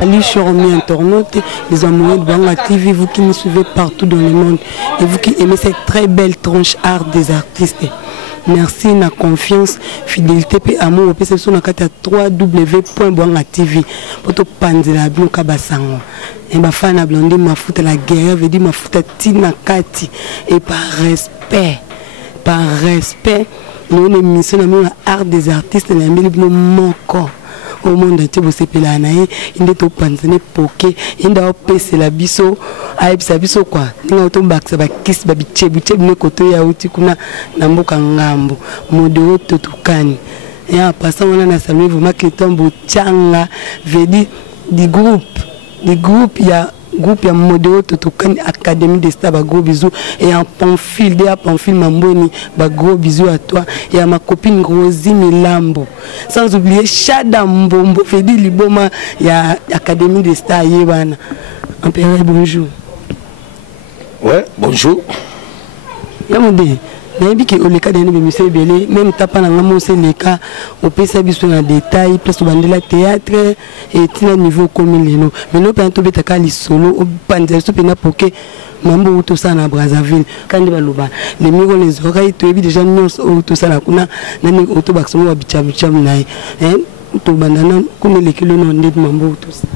Ali Choromi internaute, les amoureux de Banga TV, vous qui nous suivez partout dans le monde et vous qui aimez cette très belle tranche art des artistes. Merci, na confiance, fidélité et amour. Vous sur la carte www.banga.tv pour te panzela bien kabasango. Et ma fan a blondé ma foute la guerre, veut dire ma foute à Tina Kati. Et par respect, nous une émission de art des artistes, nous avons mon corps. Au monde entier, vous savez, là, il est au panzane poké, il est au PC la biso, aïe, sa biso quoi. Il est au bac, ça va kiss, babiche, biche, ne koto ya uti kuna, namboka ngambo, modéro totukani. Et en passant, on a salué vraiment que tombe tchanga, veut dire des groupes, il y a groupe ya modéro totukani académie des stars, bah gros bisous. Et en Pamphile, dès à Pamphile Mamboni, bah gros bisous à toi. Et à ma copine Rosie Milambo. Sans oublier Chada Mbombo, Fedi Liboma, il y a académie des stars, Yéwana. Empereur, bonjour. Ouais, bonjour. Yamode, n'ayez que le cas d'un monsieur Belé, même tapant dans le cas, on peut s'habiller sur un détail, place au bandela théâtre et tout niveau comme les noms. Mais nous, quand on peut être solo, au panzer, tout peut poké, mambo tout ça na Brazzaville. Quand il va le bas, les murs, les oreilles, tu es déjà nous tout ça là, on a nani autobaxon ou bicham naï, hein, tout bandana, comme les kilos non net mambo tout ça.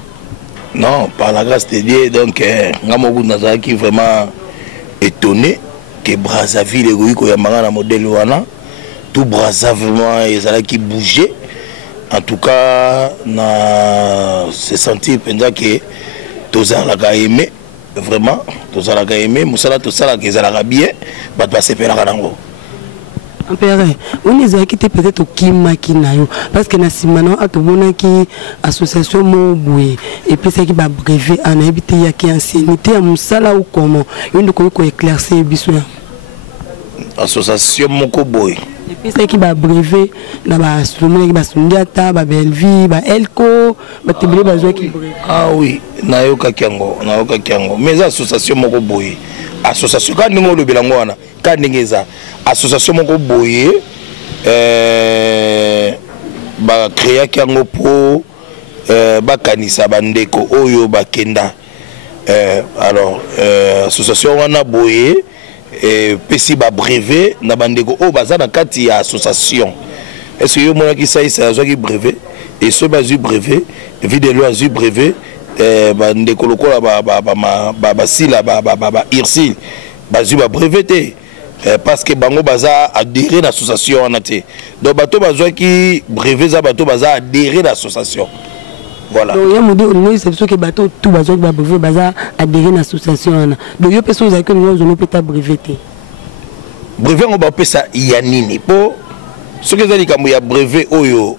Non, par la grâce de Dieu, donc, Ngamogu Nazaki vraiment étonné que Brazzaville est un modèle tout Brazzaville qui bougeait. En tout cas, on se sentit que tous les aimé, vraiment, tous les aimé, Moussala, tout ça, qui est bien, va passer par la rango. On les a quittés peut-être au Kimakinayo parce que Nassimano a tout bon qui association Moboué et puis c'est qui va brevet en habité il y a qui ancienneté à Moussala ou comment une de quoi éclaircir bisouin association Mokoboy et puis c'est qui va brevet dans la soumé qui va sundiata ba Belvi ba Elko ba tibli ba joie qui brevet ah oui nayoka kiango mais association Mokoboy association quand nous le bilango wana quand ngeza association moko boye ba créer kiango po ba kanisa bandeko oyo ba kenda alors association wana boye pesi ba brevet na bandeko o baza na kati ya association est-ce que yo mona ki ça zo ki brevet et ce bazu brevet vidéo azu brevet bandeko lokola ba sila ba irsil bazu ba breveté parce que bango baza adhérer à l'association en athée. Donc bateau bazo qui brevet za bateau baza adhérer à l'association. Voilà. Donc il y a modèle nous c'est ce que bateau tout bazo ba brevet baza adhérer à l'association. Donc yo personne za que nous on peut ta breveté. Brevet on va appeler ça yanini po ce que ça dit comme il y a brevet oyo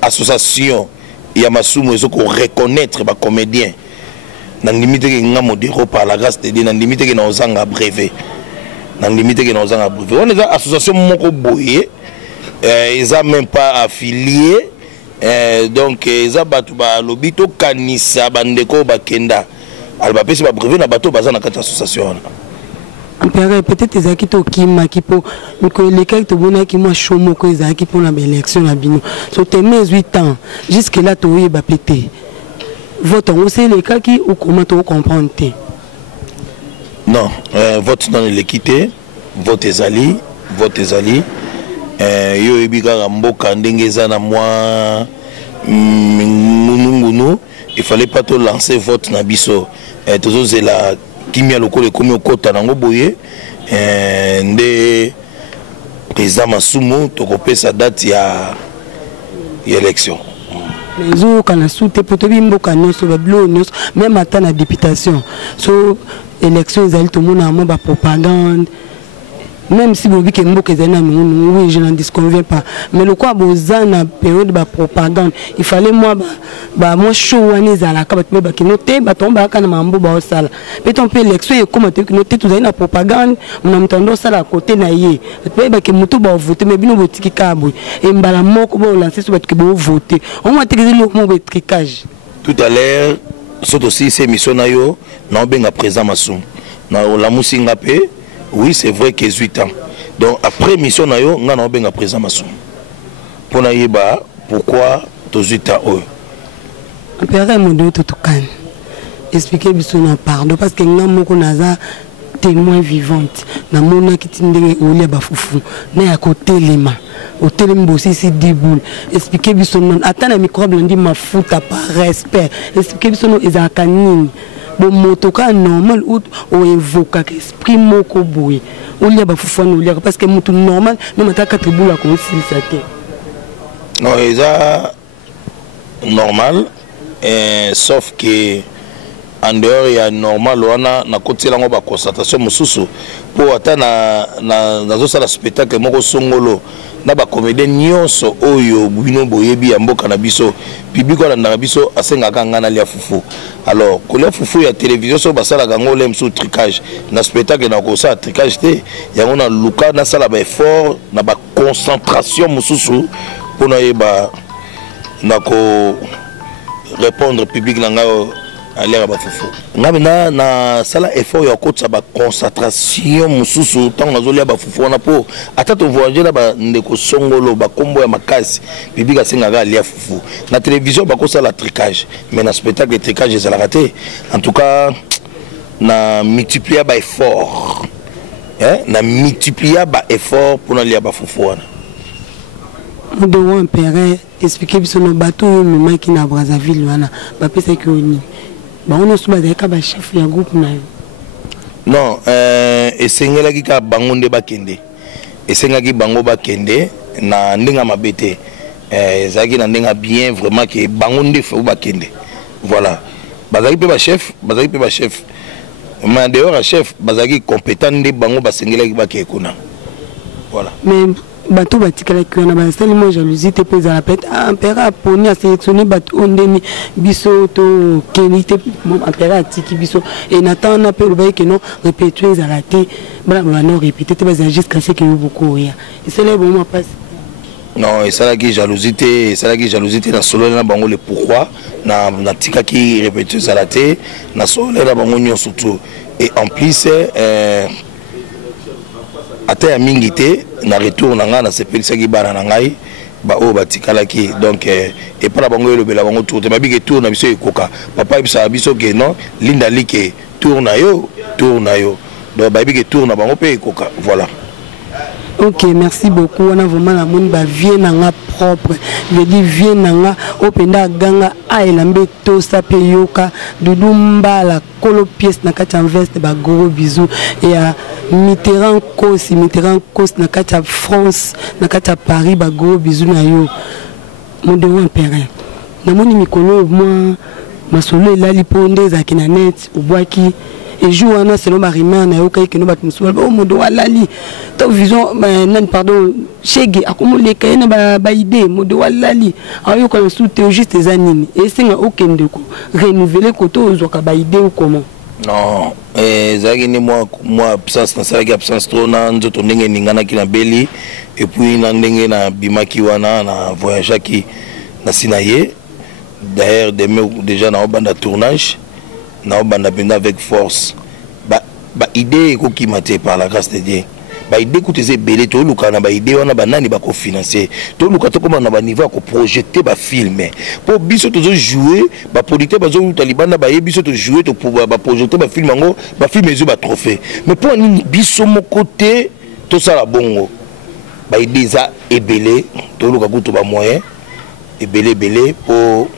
association il y a masumu ce qu'on reconnaître ba comédien. Dans limite que ngamo dero par la grâce de Dieu dans limite que nous anga brevet. Dans limite que nous avons brevet. On est une association Moko Boye, ils n'ont même pas affilié, donc ils ont battu l'obito Kanisa Bandeko Bakenda. Alors si ba brevet na bateau bazana dans l'association. Peut-être les acquis au Kima qui pour les cas de bonheur qui moi chomo que les acquis pour la élection à Bino. Sur tes 8 ans, jusque là tu es pété. Vote on sait les cas qui ou comment tu comprends. Non, vote dans l'équité, vote ezali. Yo ebika mboka ndengeza na moi ngunu, il fallait pas tout lancer vote na biso. Toujours c'est la kimia lokole komi okota nango boye nde président Masumu tokopesa date ya élection. Les jours quand la soute peut être mboka nyonso ba blo nyonso même ata na députation. So élection ils allaient tout le monde en propagande même si vous dites que oui je n'en disconviens pas mais le quoi besoin na période de propagande il fallait moi show anis à la carte mais qui noter tomber quand mambo ba sala peut-on peut élection et comment tu noter tout ça na propagande on entend ça à côté na yé peut que muto ba voter mais bino botiki kabwe et mbala moko ba lancer sur que ba voter on va te dire le mot tricage tout à l'heure c'est aussi ces missions na yo na benga présent Masumu na la musinga pe. Oui, c'est vrai que 18 ans. Donc après mission na yo nga na benga présent Masumu. Pour na yeba pourquoi 18 ans eux. Empereur Modo Totokan. Expliquez bien pardon parce que nous avons témoin vivante. Nous avons kitindé Olia Bafoufou. Nous avons côté lima. Au télémbo aussi c'est déboule. Expliquez bien son attends la microbe on dit ma faute par respect. Expliquez bien son ezakanine. Bon motoka normal ou évoque esprit moko boy. Olia Bafoufou Olia parce que moto normal nous mata 4 boules à cause ça. Non, ça normal sauf que en dehors il y a normal wana na côté là on va constatation mususu pour atteindre na zo la spectacle moko songolo na ba comédien nyonso oyo bino boyebi ya mboka na biso public wala na biso asengaka ngana lia fufu alors kolia fufu ya télévision so basala gango lem sous tricage na spectacle na ko sa tricage te yango na luka na sala ba effort na ba concentration mususu pour na yeba na ko répondre public na ngao à l'air bafufu ngabina na sala effort ya kotsa ba concentration mususu tant na zolia bafufu na po atatu voyager na ba ndeko songolo ba kombo ya makasi bibika singa ga lia fufu na télévision ba kosa la tricage mais na spectacle de tricage ça la raté en tout cas na multiplier ba effort na multiplier ba effort pour na lia bafufu wana Modo Empereur expliquer sur nos bateaux mais qui na Brazzaville wana ba pesa ki oni. On a souvent un chef de groupe. Non, et c'est un qui a bangonde bakende. Et c'est un qui bango bakende na ndinga mabete. Zaki na ndinga bien vraiment que bangonde fait bakende. Voilà. Bazaki pe ba chef, Mais dehors chef, bazaki compétent de bango basengela ki bakekuna. Voilà. Mais bateau batikala ki on a basali moi jalousie te pesa la pète Empereur poni a sélectionné bateau ondeni biso to qualité mon Empereur tiki biso et Nathan na pe le que non répéter za raté bla non répéter te basa jusqu'à ce que beaucoup ya et c'est là bon moi passe non et ça là qui jalousie na solo na bango le pourquoi na tika ki répéter za raté na solo na bango nyo surtout et en plus ata ya mingi te na retour na nga na sepelisaki bana na ngai ba o batikalaki donc et para bango elobela bango tour te babike tour na biso ekoka papa bisa biso ke non linda like tour na yo donc babike tour na bango pe ekoka voilà. Ok, merci beaucoup. On a vraiment la monde ba vient nanga propre. Je dis vient nanga openda ganga ailambe to sa peyoka dudumba la colo pièce na kacha veste ba gros bisous et à Mitterrand cos na kacha France na kacha Paris ba gros bisous na yo. Mon devoir Empereur. Na moni mikolo moi masolo la liponde za kinanet ubwaki et jour on a selon Marima na yoka que nous bat musul oh modo walali to vision nan pardon chege akumule kayena ba idée modo walali ayo ko soute juste les anines et c'est aucun de ko renouveler koto zoka ba idée ou comment non zaki ni moi absence na sala ki absence trop na nzoto ndenge ningana ki na beli et puis na ndenge na bimaki wana na voyage ki na sinaye d'ailleurs déjà na banda tournage na banda benda avec force ba idée ko ki maté par la grâce de Dieu ba idée ko teze belé to luka na ba idée wana ba nani ba ko financer to luka to comme na ba niveau ko projeter ba filmer pour biso to jouer ba producteur ba zo talibana ba biso to jouer to pour ba projeter ba film ngo ba film ezo ba trophée mais pour ni biso mo côté to ça la bongo ba idée za ebelé to luka ko to ba moyen ebelé pour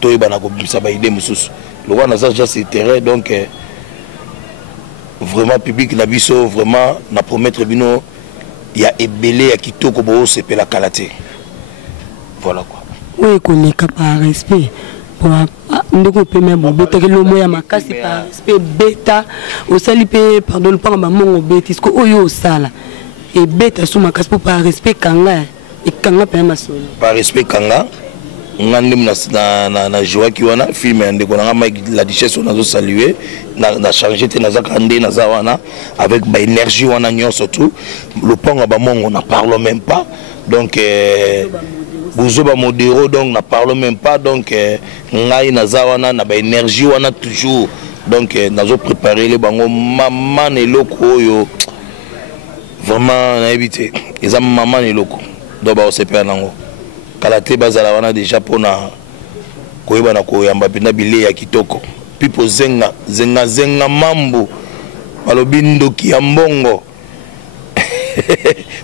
to ibana ko bisa ba idée mususu le roi n'a déjà ses terrains donc vraiment public na biso vraiment na promettre bino il y a ebelé ya kitoko bo c'est la qualité voilà quoi oui koleka par respect pour ndeko peme bo beta ke lo moya makasi par respect beta au sali pe pardon pas ba mongo betis ko oyo sala et beta sous makasi pour par respect kanga et kanga pe masolo par respect kanga ngandem na joie qui wana film ndeko na Mike la duchesse on a salué na changer te na zakande na zawana avec ba énergie wana nyon surtout le pont ba mongo na parle même pas donc bozo ba modéro donc na parle même pas donc ngai na zawana na ba énergie wana toujours donc nazo préparer les bango maman eloko yo vraiment na éviter les maman eloko donc ba on se perd nango Kalate bazala wana déjà pour na koyeba na koyamba pena bile ya kitoko pipo zenga mambo balobi ndoki ya mbongo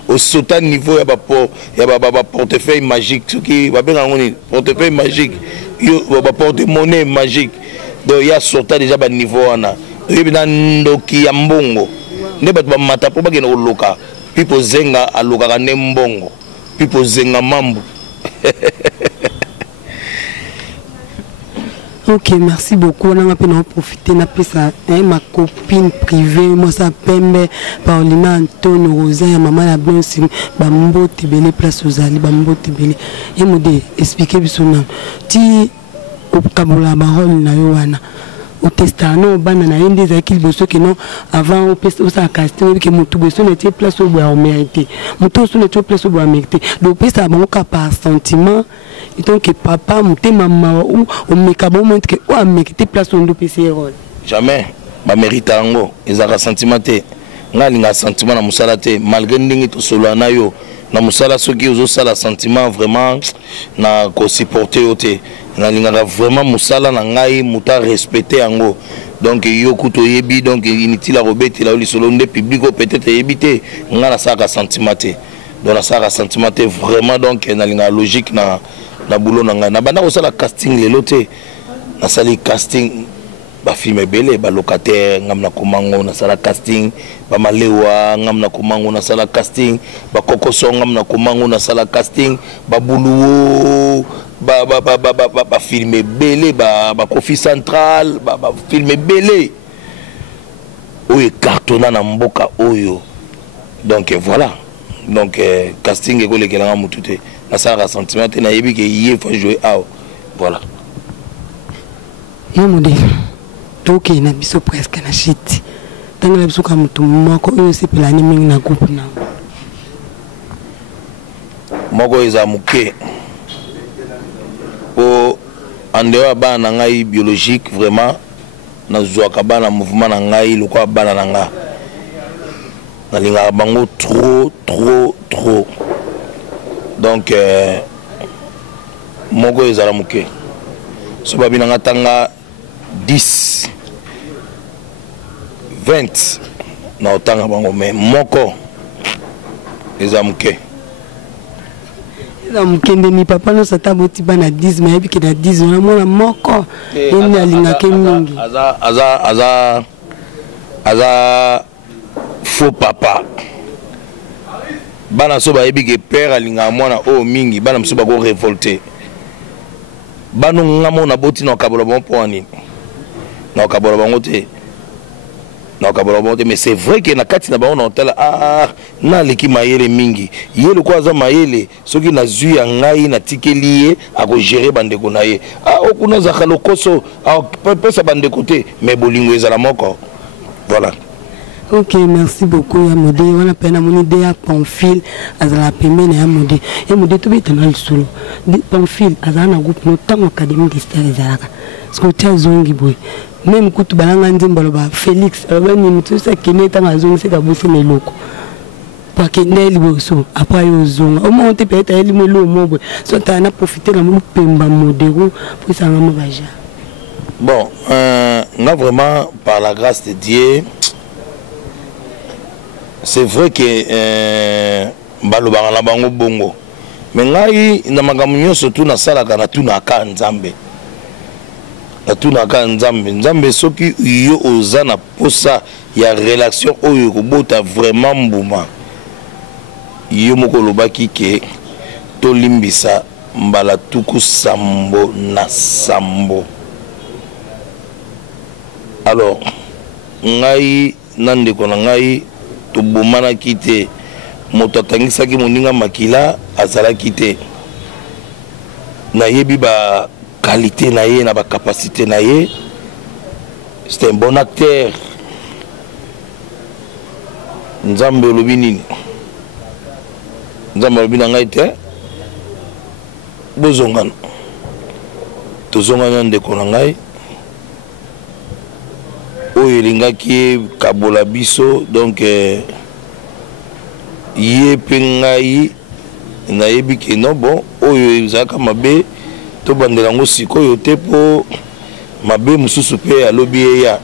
au sautant niveau ya ba portefeuille magique ce qui va bien ngoni portefeuille magique yo ba porte-monnaie magique donc ya sautant déjà ba niveau wana yebina ndoki ya mbongo nde bato ba mata po bagena oloka pipo zenga aloka ne mbongo pipo zenga mambo. Ok, merci beaucoup. On a pu en profiter. On a pu ça, ma copine privée, moi ça pembe, Paulina Antonio Rosa, maman la blanche, bambo tibele place aux ali, bambo tibele. Et me dit expliquer bisona. Ti au kabula barol na yoana. Au testament au banana inde za kil boso que non avant au peste au sa casting que mutu boso n'était place au bois mérité. Mutu boso n'était place au bois mérité. Donc peste a bon par sentiment. Et donc papa muté maman ou au mekabo montre que ou a mérité place au PC rôle. Jamais ba mérite ngo ezaka sentiment te. Ngalinga sentiment na musala te malgré ndingi to solo na yo na musala soki ozo sala sentiment vraiment na ko supporter ote. Na lingaka vraiment musala na ngai muta respecter yango donc yo kuto yebi donc inutile robeti la lisolo nde public peut-être yebité ngana saka sentimenté donc na saka sentimenté vraiment donc na linga logique na boulot na ngai na banda ko sala casting lelo te na sali casting ba film belé ba locataire ngamna komango na sala casting ba malewa ngamna komango na sala casting ba kokoso ngamna komango na sala casting ba buluwo ba filmer belé ba Kofi Central ba filmer belé oyo cartonna na mboka oyo donc voilà donc casting e kolekela nga mutu te na sala sentiment te na yebi ke yé faut jouer ah voilà yo modèle donc na biso presque na shit tanga biso ka mutu moko oyo sepela ni mingi na groupe na moko eza muke po andewa bana ngai biologique vraiment na zwaka bana mouvement na ngai lokwa bana na nga na linga bango trop donc moko ezala muke so babi na tanga 10 20 na otanga bango mais moko eza muke eza mukende ni papa no sata boti bana 10 mais ebi ke na 10 na mona moko eni alinga ke mingi aza faux papa bana so ba ebi ke père alinga mwana o mingi bana mso ba go révolter bano ngamo na boti na kabola bon point na kabola bango te na kabola bango te mais c'est vrai que na kati na bango na hôtel na leki mayele mingi yele kwa za mayele soki na zui ya ngai na tikelié a ko gérer bandeko na ye okuna za kalokoso pesa bandeko te mais bolingo ezala moko voilà. Ok, merci beaucoup, Yamode. On a peine à mon idée à Pamphile, à la paiement et Yamode. Yamode, tu es dans le solo. Pamphile, à un groupe, notamment académique d'histoire des Arabes. Ce que tu as zongi boy. Même quand tu balances un zimbaloba, Félix, alors même tu sais qu'il est dans la zone, c'est qu'à bouffer les locaux. Parce que Nelly Bosso, après aux zones, au moins tu peux être éliminé le mot. Soit tu as profité de mon pemba modéro pour ça, on va déjà. Bon, on a vraiment, par la grâce de Dieu, c'est vrai que balobanga na bango bongo mais ngai na makambo surtout na salaka na tuna ka nzambe na tuna ka nzambe soki yo oza na posa ya relation oyo kobota vraiment mbuma yo moko lobaki ke to limbisa mbala tuku sambo na sambo alors ngai nandeko na ngai to bomana kite moto atangisaki moninga makila azala kite na yebi ba qualité na ye na ba capacité na ye c'est un bon acteur nzambe olobi nini nzambe olobi na ngai te bozongana tozongana ndeko na ngai oyo elingaki kabola biso donc ye pe ngai nayebi ke non bon oyo ezalaka mabe to bandela ngo sikoyo te po mabe mususu pe alobi ya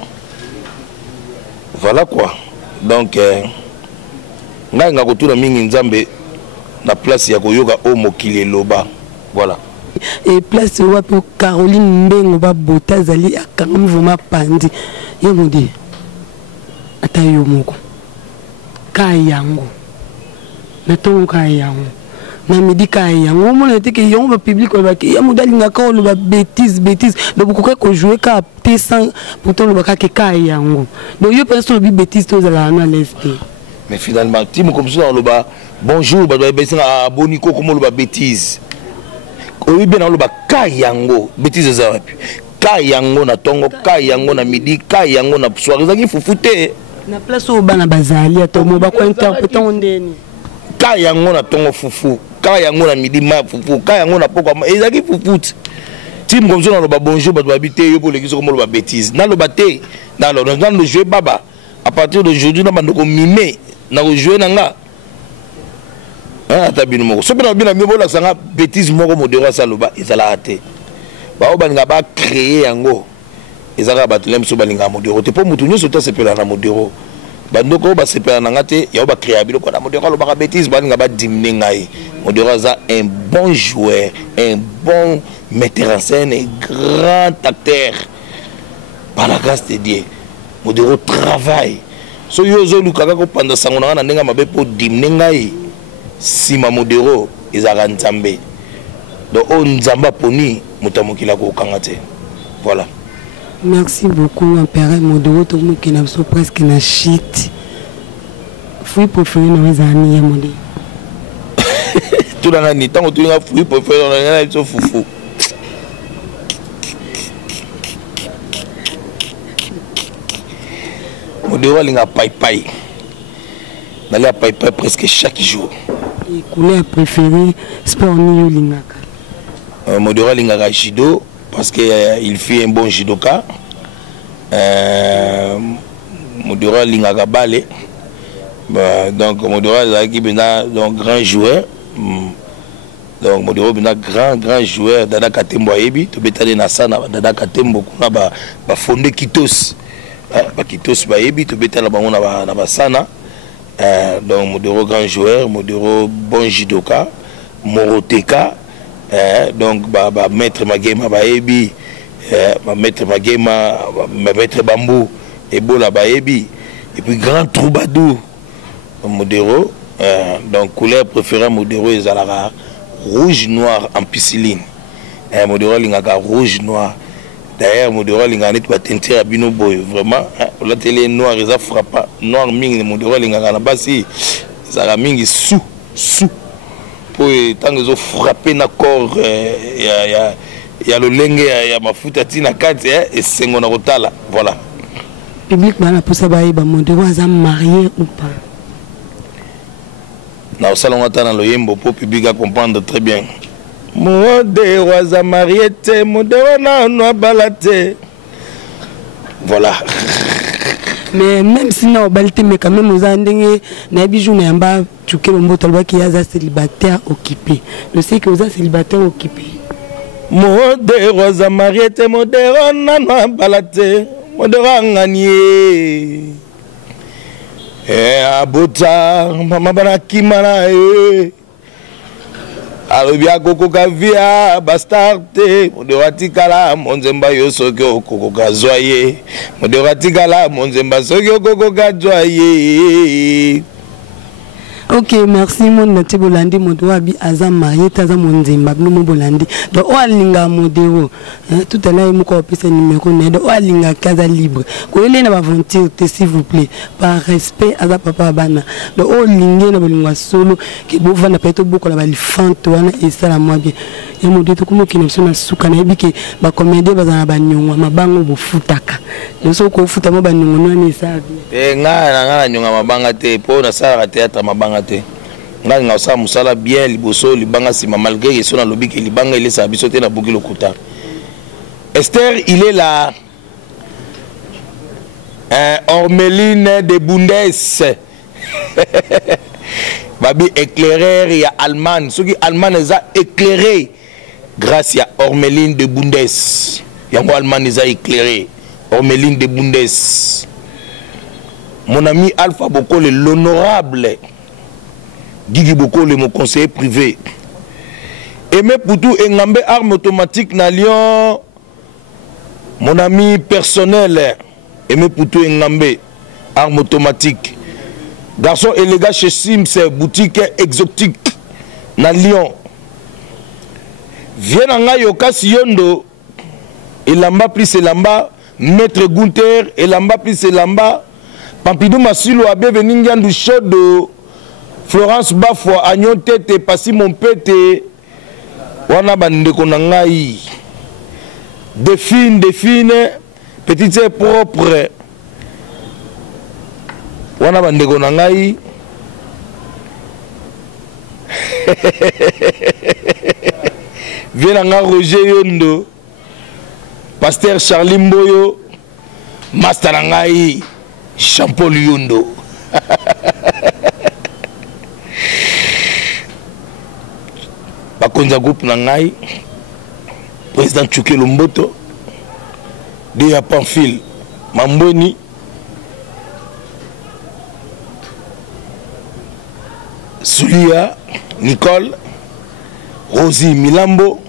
voilà quoi donc ngai nga kotuna mingi nzambe na place ya koyoka o mokili loba voilà et place wapi Caroline Mbengo ba bota zali akanga vraiment pandi ye modi atayo moko kayango na tongo kayango na midi kayango mo na te ke yon ba public ba ke ya modali ngaka lo ba bêtise donc beaucoup ko jouer ka T100 pourtant lo ba ka ke kayango donc yo personne bi bêtise to za na l'est mais finalement ti mo comme ça lo ba bonjour ba ba boniko comme lo ba bêtise oyi bien lo ba kayango bêtise za wapi kayango na tongo kayango na midi kayango na soirée za ki fufute na place au bana bazali atomo ba ko interpréter ndeni kayango na tongo fufu kayango na midi ma fufu kayango na poko ezaki fufute tim comme ça na lo ba bonjour ba habiter yo pour les qui comme lo ba bêtise na lo ba te na le jouer baba à partir d'aujourd'hui na bandoko mime na jouer nanga ata bino moko so bino bina mi bola sanga bêtise moko modero saloba ezala ate ba o balinga ba créer yango ezaka batulem so balinga modero te po mutu nyoso to sepela na modero bandoko ba sepela na ngate ya ba créer biloko na modero lo ba bêtise balinga ba diminuer ngai modero za un bon joueur un bon metteur en scène un grand acteur par la grâce de Dieu modero travail so yo zo lukaka ko panda sango na ndenga mabe po diminuer ngai sima modero ezaka nzambe donc on nzamba poni mutamukila ko kangate voilà. Merci beaucoup Père modero to mukina so presque na shit fruit préféré na wezani ya modi tout dans ni tango tu nga fruit préféré na so fufu modero linga pai pai d'aller à pai presque chaque jour. Et couleur préférée sport ni lingaka. Modero lingaka judo parce que il fait un bon judoka. Modero lingaka ballet. Donc Modero qui bena donc grand joueur. Donc Modero bena grand joueur dada katembo ayebi to betale na sana dada katembo kuna ba fondé kitos. Ba kitos ba yebi to betala bango na ba sana. Donc Modero grand joueur, Modero bon judoka, moroteka, donc ba maître magema ba ebi, ba maître magema, ba maître bambou, ebola ba ebi, et puis grand troubadour, Modero, donc couleur préférée Modero ezalaka rouge noir en piscine, Modero lingaka rouge noir. D'ailleurs, Modero lingane tu vas tenter à bino boy vraiment la télé noir ils a frappé noir mingi Modero lingaka na basi ça mingi sous pour tant qu'ils ont frappé na corps ya le lenge ya mafuta tina kati et sengo na kotala voilà public bana posa ba iba Modero aza marié ou pas na salon atana lo yembo pour public à comprendre très bien. Modero aza marié te Modero na no balate voilà mais même si na balate mais quand même aux andenge na bijou na yamba tukelo mboto alba ki aza célibataire occupé je sais que vous êtes célibataire occupé Modero aza marié te Modero na no balate Modero nganie abota mama bana kimana alobia koko kavia bastarte Modero atikala monzemba yo soki okoko kazwaye Modero atikala monzemba soki okoko kazwaye. Ok, merci mon nati bolandi Modero abi aza marié taza monzemba bino bolandi donc o alinga Modero tout à l'heure moko opesa numéro ne o alinga kaza libre ko ele na aventure s'il vous plaît par respect aza papa bana donc o lingue na bolingwa solo ki bo vana peto boko la balifante wana et ça la moi bien et Modero to komo kine sona suka na biki ba comédie bazana ba nyongwa mabango bo futaka no so ko futa mo ba nyongwa na ça nga nyonga mabanga te po na sala théâtre mabanga te nga nga sa musala bien liboso libanga sima malgré que sona lobiki libanga il sa biso te na buki lokuta. Esther il est là Ormeline de Bundes babi éclaireur ya Allemagne ceux qui Allemagne les a éclairé grâce à Ormeline de Bundes. Yango Allemagne les a éclairé. Ormeline de Bundes. Mon ami Alpha Bokole, l'honorable Guigui Bokole, mon conseiller privé. Aimé Poutou Engambe, arme automatique na Lyon. Mon ami personnel, Aimé Poutou Engambe, arme automatique. Garçon élégant chez Sims, boutique exotique na Lyon. Viens en Yoka Siondo, Elamba plus Elamba, Maître Gunther, Elamba plus Elamba. Pampidou Masilo Abe Veningan du Chodo, Florence Bafwa, Agnon Tete, Passi Mon Pete, Wana Bande Konangai, Défine, petite sœur propre, Wana Bande Konangai, Vienanga Roger Yondo, Pasteur Charlie Mboyo, Master Nangai. Jean-Paul Yondo. Bakonza groupe Nangai, président Tchouké Lomboto, Déa Pamphile, Mamboni, Soulia, Nicole, Rosie Milambo,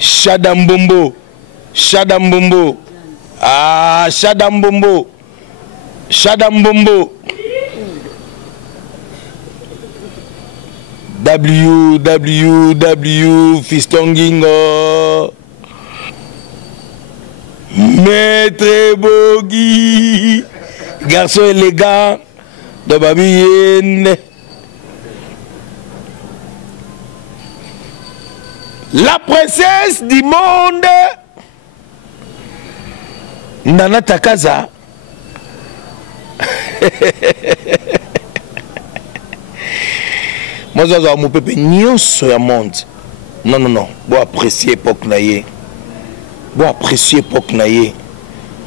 Chadambombo, ah, Chadambombo. Chadambombo WWW Fistongingo Maître Bogi garçon élégant de Babien la princesse du monde Nana Takaza. Moi, je mon peuple, sur le monde. Non. Bon, apprécier l'époque naïe. Bon, apprécier l'époque naïe.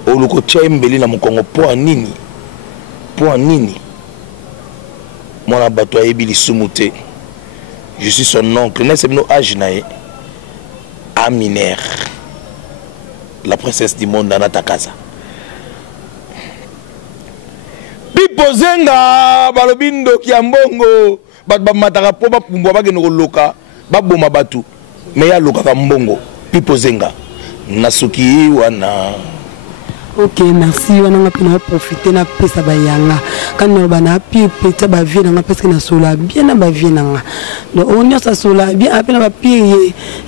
Au loko tchembeli na Congo pour nini. Pour nini. Moi, je suis Bili Soumouté. Je suis son oncle. N'est-ce pas âge naïe? Aminer. La princesse du monde, Nana Takaza. Pipozenga balobindo kiambongo bat ba mataka po ba pumbwa ba geno loka ba boma batu me ya loka ka mbongo Pipozenga nasuki wana. Ok, merci. On a pu profiter na pesa bayanga. Quand on a pu péter ba vie na parce que na sola bien na ba vie na. Donc on y a ça sola bien après na ba pire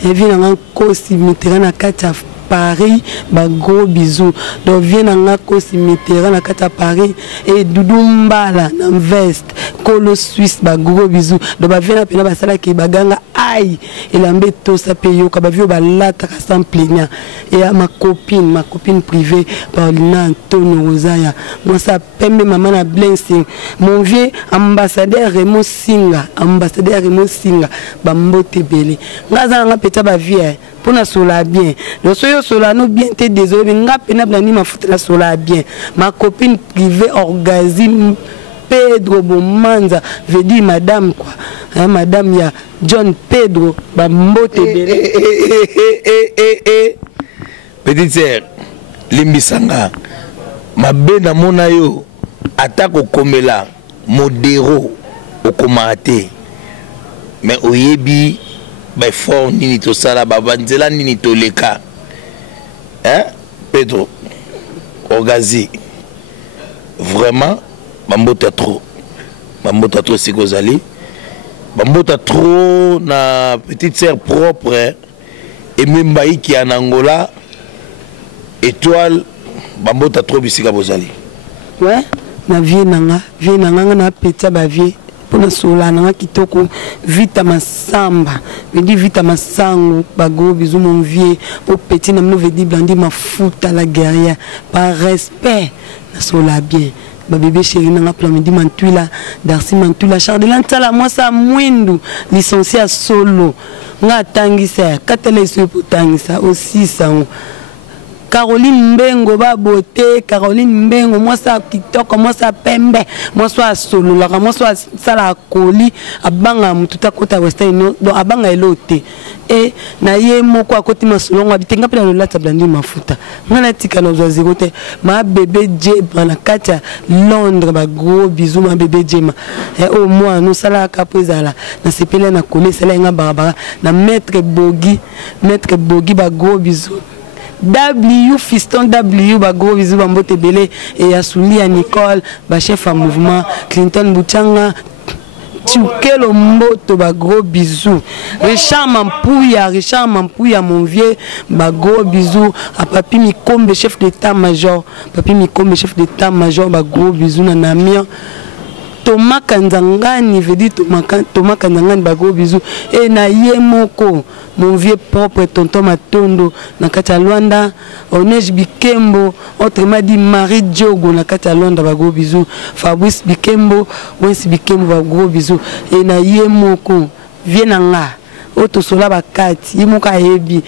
et vie na ko cimetière na kata Paris, bah gros bisous. Donc viens dans la cimetière na kata Paris et Doudumbala dans veste, Colo Suisse, bah gros bisous. Donc bah viens appeler bah sala qui baganga aïe et l'ambeto ça paye ka bah vieux bah là ta sans plaignant et à ma copine privée Paulina Antonio Rosaya. Moi ça pembe maman na blessing. Mon vieux ambassadeur Remo Singa, bah mbote belé. Ngaza nga peta bah vieux pour na sola bien. Donc soyo sola no bien te désolé nga pena blani ma foutre la sola bien. Ma copine privée orgasme Pedro Bomanza veut dire madame quoi. Hein, madame ya John Pedro bambote belé. Petite sœur Limbisanga mabena mona yo atako komela modéro okomate mais oyebi ba fort nini to sala ba banzela nini to leka hein Pedro Ogazi vraiment bambota trop sikozali bambota trop na petite sœur propre et même baiki en Angola étoile bambota trop bisika bozali ouais na vie nanga na peta ba vie pona sola nanga kitoko vita masamba veut dire vita masango bago bizu mon vie au petit namno veut dire blandi mafuta la guerrière par respect na sola bien ba bébé chéri nanga plamidi mantula Darcy mantula Chardelin tala moi ça mwindu licencié à solo nga tangisa katele so pour tangisa aussi ça Caroline Mbengo ba beauté, Caroline Mbengo moi ça TikTok, moi ça pembe, moi ça solo la, moi ça la coli abanga mututa kota western do abanga elote et na ye moko akoti masolongo abitenga pela lola tablandi mafuta ngana tika na zozigote ma bébé J bana katia Londres ba gros bisous ma bébé J ma et au moins nous sala kapezala na sepela na kole sala nga barbara na maître Bogi ba gros bisous W fiston W ba gros bisous ba mbote belé et ya Souli ya Nicole ba chef à mouvement Clinton Bouchanga Tchoukelo Mboto ba gros bisous. Richard Mampouya mon vieux ba gros bisous. A Papi Mikombe chef d'état-major. Papi Mikombe chef d'état-major ba gros bisous na Namia. Thomas Kanzangani veut dire Thomas Kanzangani ba gros bisous. Et na Yemoko mon vieux propre tonton Matondo na Katia Luanda. Onej Bikembo autrement dit Marie Diogo na Katia Luanda ba gros bisous. Fabrice Bikembo Wensi Bikembo ba gros bisous. Et na Yemoko vienanga Oto sola ba kati Yemoko ayebi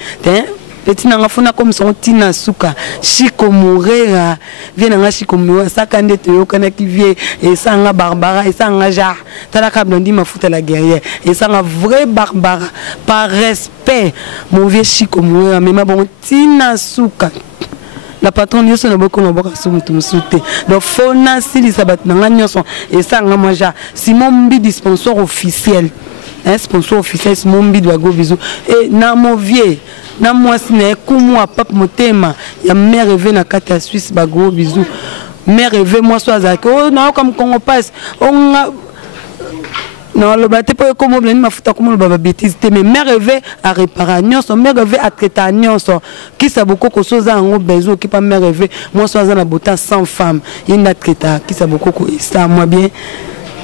petit nanga fona comme son tina suka Chico Mourera vienanga Chico Mourera sakande te yokana ki vie et sanga Barbara et sanga jar tala ka blondi mafuta la guerrière et sanga vrai Barbara par respect mon vieux Chico Mourera mais ma bon tina suka la patronne yoso na boko na boka sumutu soute donc fona sili sabat nanga nyoso et sanga maja Simon Mbi sponsor officiel un sponsor officiel Simon Mbi doit go bisous et na mon vieux na moi sine kumwa pap motema ya mère rêvé na kata Suisse ba gros bisous mère rêvé moi soit zaki oh na comme Congo passe on non le baté pas comme blani mafuta comme le baba bêtise mais mère rêvé à réparer son mère rêvé à traiter son qui ça beaucoup ko soza en besoin qui pas mère rêvé moi soit na bota 100 femmes il na traiter qui ça beaucoup ça moi bien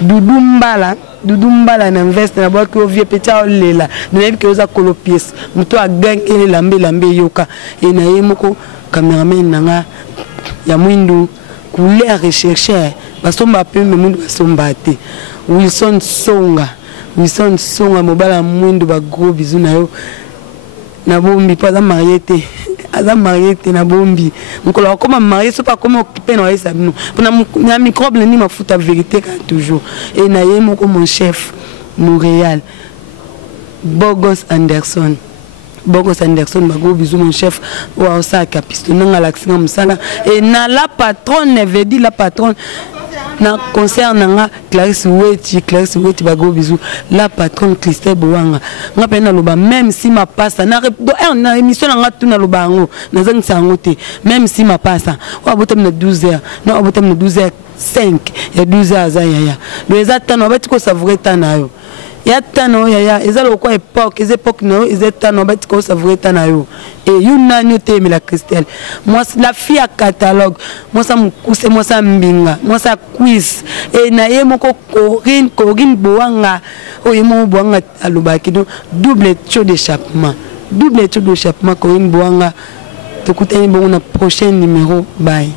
Doudou Mbala na investe na boîte ko vieux petit olela même que oza kolo pièce muto a gagné lambe yoka et na yemoko cameraman nanga ya mwindu couleur rechercher basomba pe mundu basomba te Wilson Songa mobala mwindu ba gros bisous na yo na bombi pas za marié na bombi nkolo comme marié so pas comme occupé na ça nous pour na microbe ni mafuta vérité toujours et na yemo comme mon chef Montréal Bogos Anderson ba gros bisous mon chef wa ça capisto na l'action msala et na la patronne veut dire la patronne na concert nanga Clarisse Weti ba gros bisous la patronne Christelle Boanga nga pena loba même si ma passe na émission nanga tuna loba ngo na zangi sangote même si ma passe wa botem na 12h na botem na 12h05 ya 12h za ya do ezatano bati ko savourer tanayo ya tano ya ezalo kwa époque no ezatano bati ko savourer tanayo et yuna nyote mais la Christelle moi la fille à catalogue moi ça mukuse moi ça mbinga moi ça quiz et na ye moko Corinne Boanga o yemo Boanga alobaki do double taux d'échappement Corinne Boanga to kutani bon na prochain numéro bye.